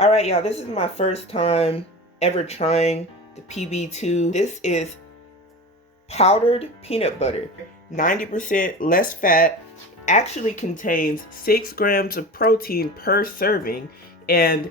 All right, y'all, this is my first time ever trying the PB2. This is powdered peanut butter, 90% less fat, actually contains 6 grams of protein per serving, and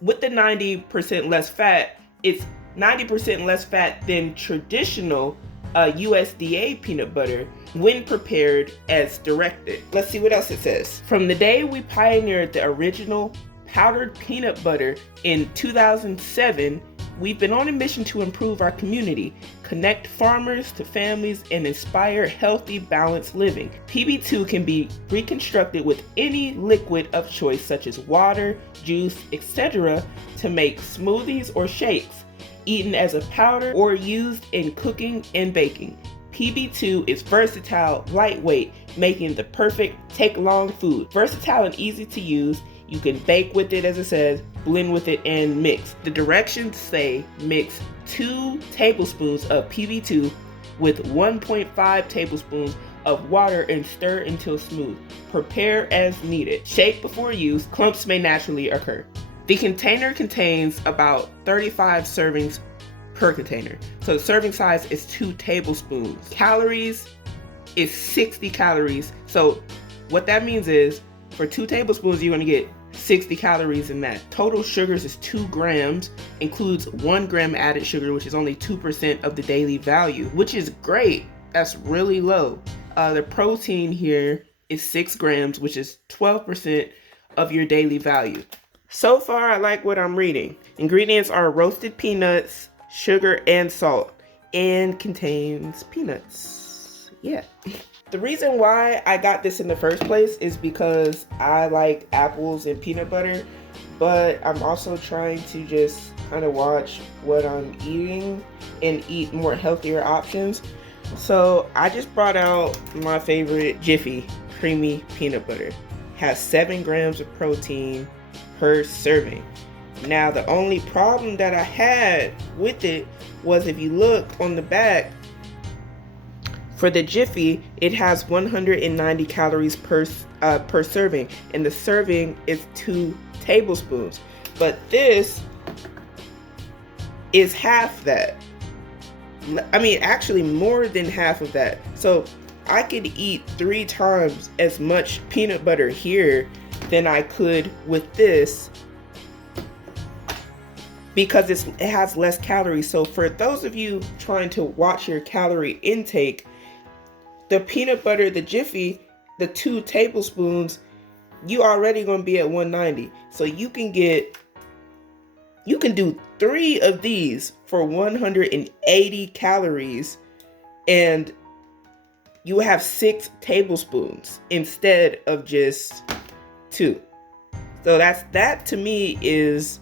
with the 90% less fat, it's 90% less fat than traditional USDA peanut butter when prepared as directed. Let's see what else it says. From the day we pioneered the original powdered peanut butter in 2007, we've been on a mission to improve our community, connect farmers to families, and inspire healthy, balanced living. PB2 can be reconstructed with any liquid of choice, such as water, juice, etc., to make smoothies or shakes, eaten as a powder or used in cooking and baking. PB2 is versatile, lightweight, making the perfect take-along food. Versatile and easy to use. You can bake with it, as it says, blend with it, and mix. The directions say mix 2 tablespoons of PB2 with 1.5 tablespoons of water and stir until smooth. Prepare as needed. Shake before use. Clumps may naturally occur. The container contains about 35 servings per container. So the serving size is 2 tablespoons. Calories is 60 calories. So what that means is for 2 tablespoons, you're going to get 60 calories in that. Total sugars is 2 grams, includes 1 gram added sugar, which is only 2% of the daily value, which is great. That's really low. The protein here is 6 grams, which is 12% of your daily value. So far, I like what I'm reading. Ingredients are roasted peanuts, sugar, and salt, and contains peanuts. Yeah. The reason why I got this in the first place is because I like apples and peanut butter, but I'm also trying to just kind of watch what I'm eating and eat more healthier options. So I just brought out my favorite Jiffy creamy peanut butter. Has 7 grams of protein per serving. Now the only problem that I had with it was, if you look on the back, for the Jiffy, it has 190 calories per serving, and the serving is 2 tablespoons. But this is half that. I mean, actually more than half of that. So I could eat 3 times as much peanut butter here than I could with this, because it has less calories. So for those of you trying to watch your calorie intake, the peanut butter, the Jiffy, the 2 tablespoons, you already gonna be at 190. So you can do 3 of these for 180 calories, and you have 6 tablespoons instead of just 2. So that to me is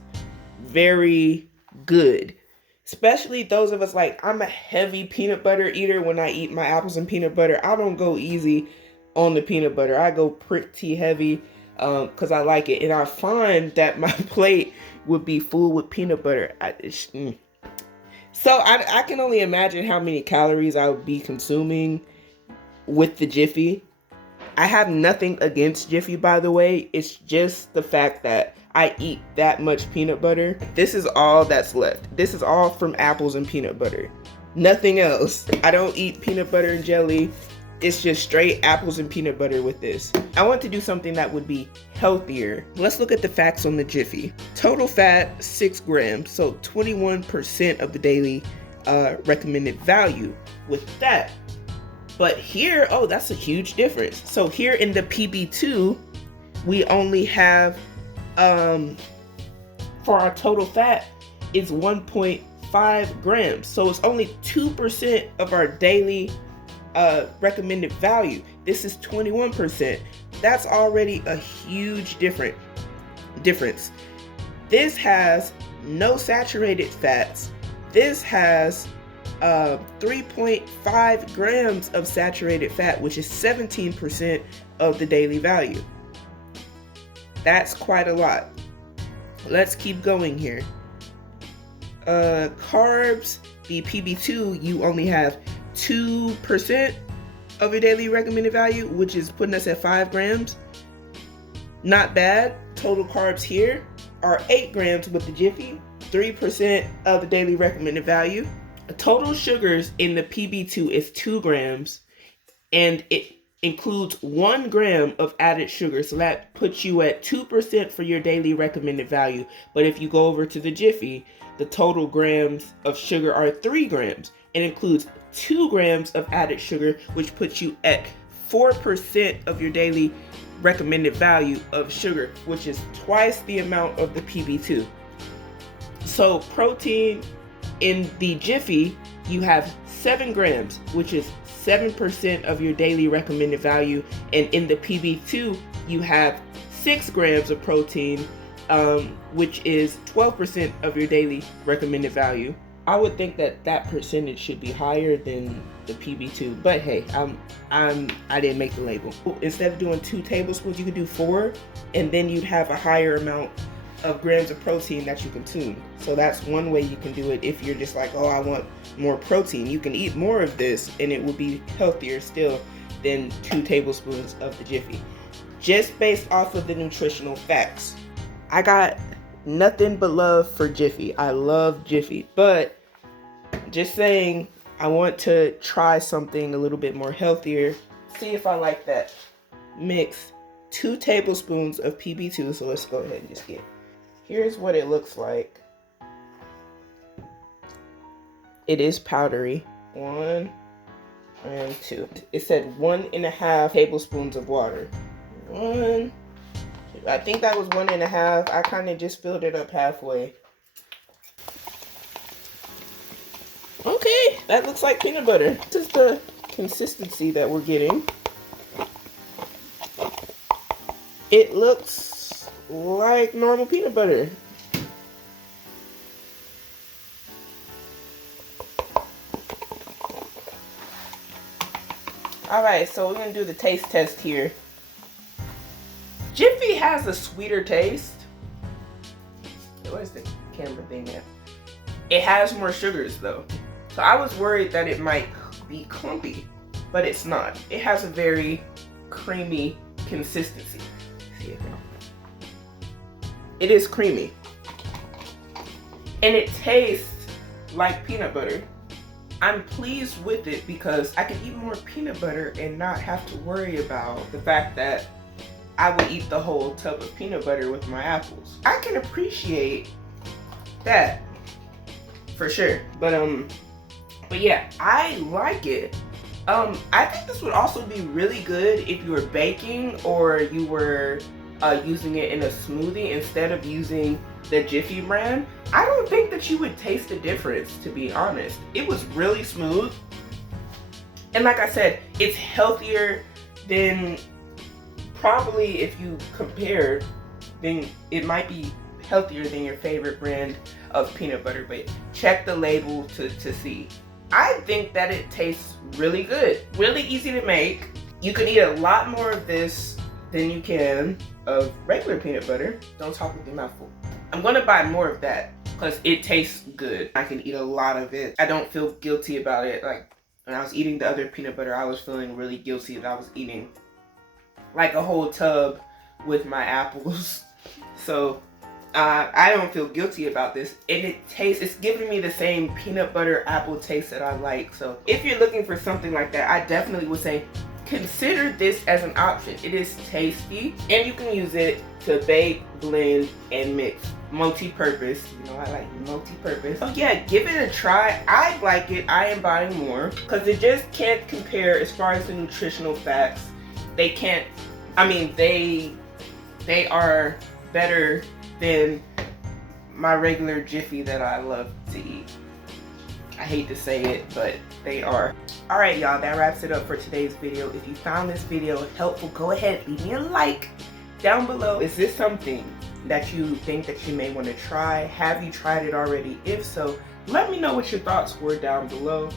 very good. Especially those of us, like, I'm a heavy peanut butter eater. When I eat my apples and peanut butter, I don't go easy on the peanut butter. I go pretty heavy because I like it. And I find that my plate would be full with peanut butter. So I can only imagine how many calories I would be consuming with the Jiffy. I have nothing against Jiffy, by the way. It's just the fact that I eat that much peanut butter. This is all that's left. This is all from apples and peanut butter. Nothing else. I don't eat peanut butter and jelly. It's just straight apples and peanut butter with this. I want to do something that would be healthier. Let's look at the facts on the Jiffy. Total fat, 6 grams. So 21% of the daily recommended value with that. But here, oh, that's a huge difference. So here in the PB2, we only have, for our total fat, is 1.5 grams. So it's only 2% of our daily recommended value. This is 21%. That's already a huge difference. This has no saturated fats. This has 3.5 grams of saturated fat, which is 17% of the daily value. That's quite a lot. Let's keep going here. Carbs, the PB2, you only have 2% of your daily recommended value, which is putting us at 5 grams. Not bad. Total carbs here, are 8 grams with the Jiffy, 3% of the daily recommended value. The total sugars in the PB2 is 2 grams, and it includes 1 gram of added sugar. So that puts you at 2% for your daily recommended value. But if you go over to the Jiffy, the total grams of sugar are 3 grams and includes 2 grams of added sugar, which puts you at 4% of your daily recommended value of sugar, which is twice the amount of the PB2. So protein in the Jiffy, you have 7 grams, which is 7% of your daily recommended value. And in the PB2, you have 6 grams of protein, which is 12% of your daily recommended value. I would think that that percentage should be higher than the PB2, but hey, I didn't make the label. Instead of doing 2 tablespoons, you could do 4, and then you'd have a higher amount of grams of protein that you consume. So that's one way you can do it if you're just like, oh, I want more protein. You can eat more of this and it will be healthier still than 2 tablespoons of the Jiffy. Just based off of the nutritional facts. I got nothing but love for Jiffy. I love Jiffy, but just saying, I want to try something a little bit more healthier. See if I like that. Mix 2 tablespoons of PB2. So let's go ahead and just get. Here's what it looks like. It is powdery. 1 and 2. It said 1.5 tablespoons of water. 1. I think that was 1.5. I kind of just filled it up halfway. Okay, that looks like peanut butter. This is the consistency that we're getting. It looks like normal peanut butter. Alright, so we're going to do the taste test here. Jiffy has a sweeter taste. Where's the camera thing at? It has more sugars though. So I was worried that it might be clumpy, but it's not. It has a very creamy consistency. See it now. It is creamy. And it tastes like peanut butter. I'm pleased with it because I can eat more peanut butter and not have to worry about the fact that I would eat the whole tub of peanut butter with my apples. I can appreciate that for sure. But yeah, I like it. I think this would also be really good if you were baking or you were using it in a smoothie instead of using the Jiffy brand. I don't think that you would taste a difference, to be honest. It was really smooth. And like I said, it's healthier than, probably if you compared, then it might be healthier than your favorite brand of peanut butter, but check the label to see. I think that it tastes really good. Really easy to make. You can eat a lot more of this than you can of regular peanut butter. Don't talk with your mouth full. I'm gonna buy more of that because it tastes good. I can eat a lot of it. I don't feel guilty about it. Like when I was eating the other peanut butter, I was feeling really guilty that I was eating like a whole tub with my apples. So I don't feel guilty about this, and it's giving me the same peanut butter apple taste that I like. So if you're looking for something like that, I definitely would say consider this as an option. It is tasty, and you can use it to bake, blend, and mix. Multi-purpose, you know, I like multi-purpose. So yeah, give it a try. I like it. I am buying more because it just can't compare as far as the nutritional facts. They can't, I mean, they are better than my regular Jiffy that I love to eat. I hate to say it, but they are. Alright y'all, that wraps it up for today's video. If you found this video helpful, go ahead, leave me a like down below. Is this something that you think that you may want to try? Have you tried it already? If so, let me know what your thoughts were down below.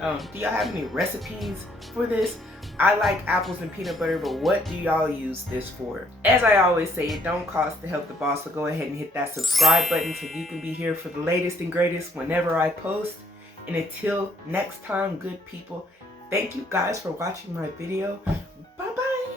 Do y'all have any recipes for this? I like apples and peanut butter, but what do y'all use this for? As I always say, it don't cost to help the boss, so go ahead and hit that subscribe button so you can be here for the latest and greatest whenever I post. And until next time, good people, thank you guys for watching my video. Bye-bye.